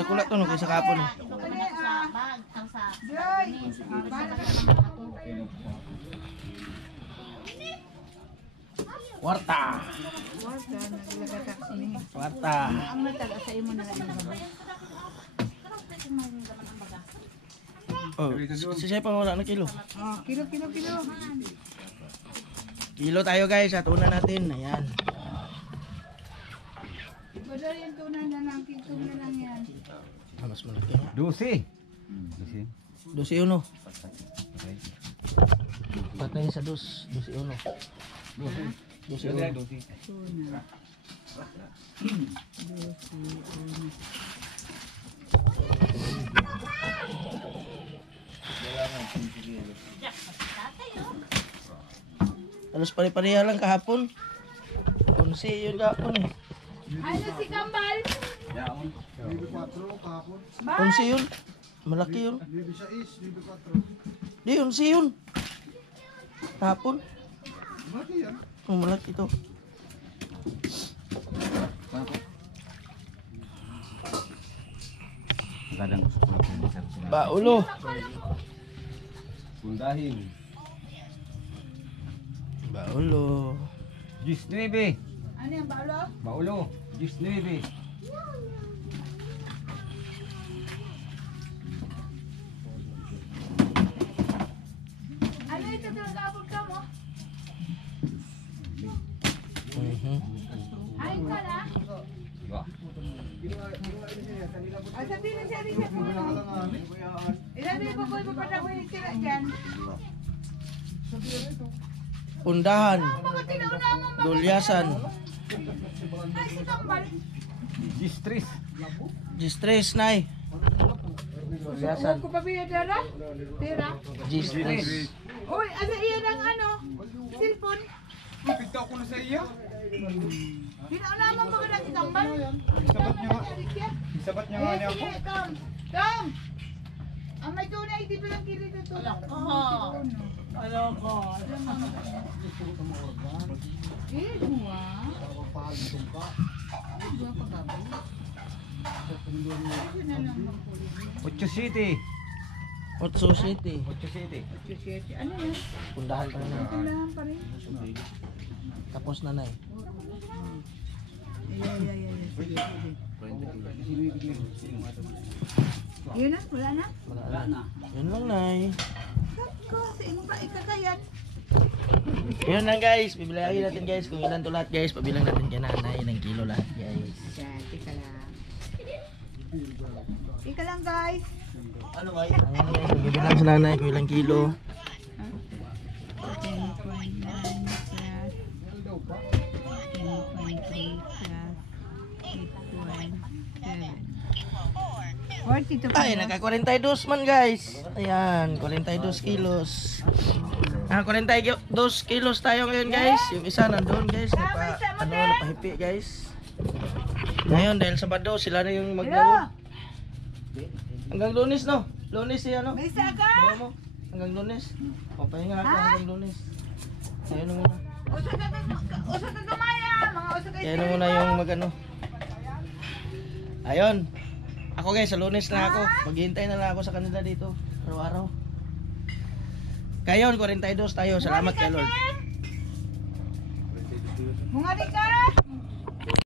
Dakulat to no kaysa kapon. Warta. Warta. Oh, siya pa wala na kilo. Oh, kilo. Kilo tayo guys, at una natin. Ayan. Badal yung tuna na lang, kitong na lang yan. Mas malaki. 12. 12 uno. Patay sa 12 uno. 12 uno. Tuna. Alos pare-pareha lang kahapon. Kunsi yun kahapon eh. Ano si Kambal? Kunsi yun. Malaki yun. Di, kunsi yun. Kahapon. Oh, malaki to. Kadang Baulo. Pundahin. Baulo. 19. Ano yung baulo? Baulo. 19. Ano ito talaga abot ka mo? Ayun ka na? Dua. Sabihin na siya rin siya po. Ilan yung baboy mo pa na yung sila dyan? Pundahan. Mga tinauna mo mga Dulyasan. ay si Kambal. Distris. G-stress, nay. Dulyasan. Kung pabiya dara? Tira? G-stress. Uy, asa iyan ang ano? Cellphone? Pagkita ko na sa iya. Tinauna mo mga na si Kambal? Sabat niya nga. Sabat niya nga niya ako. Tom! Ang may tunay, hindi pa lang kilito to. Aloko. Eh, dua. Ocho City. Otso City. 8 City. Ano yan? Pundahan pa na. Kailangan pa rin. Tapos na, nay. Yeah. Yun na? Wala na? Wala na. Yun lang, nay. Ko, sa imo ba ikakayan? Yun lang guys. Bibilangin natin guys kung ilan to lahat guys. Pabilang natin kay nanay ng kilo lahat guys. Tika lang. Tika lang guys. Ano ba? Ayan guys. Bibilang sa nanay kung ilang kilo. 10.9 plus 10.3 plus 8.7. 42 Ay, naka 42 man guys. Ayan, 42 kilos. 42 kilos tayo ngayon guys. Yung isa nandun guys. Napahipi guys. Ngayon dahil Sabado sila na yung maglawod. Hanggang Lunes no? Lunes siya no? May isa ka? Kaya mo? Hanggang Lunes. Papahinga ako hanggang Lunes. Ayun na muna. Usa ka gamaya, mga usa ka Ayun na muna yung magano. Ayun. Ako guys, sa Lunes na ako. Maghihintay na lang ako sa kanila dito. Araw-araw. Ngayon, 42 tayo. Salamat kay Lord. Mungari ka?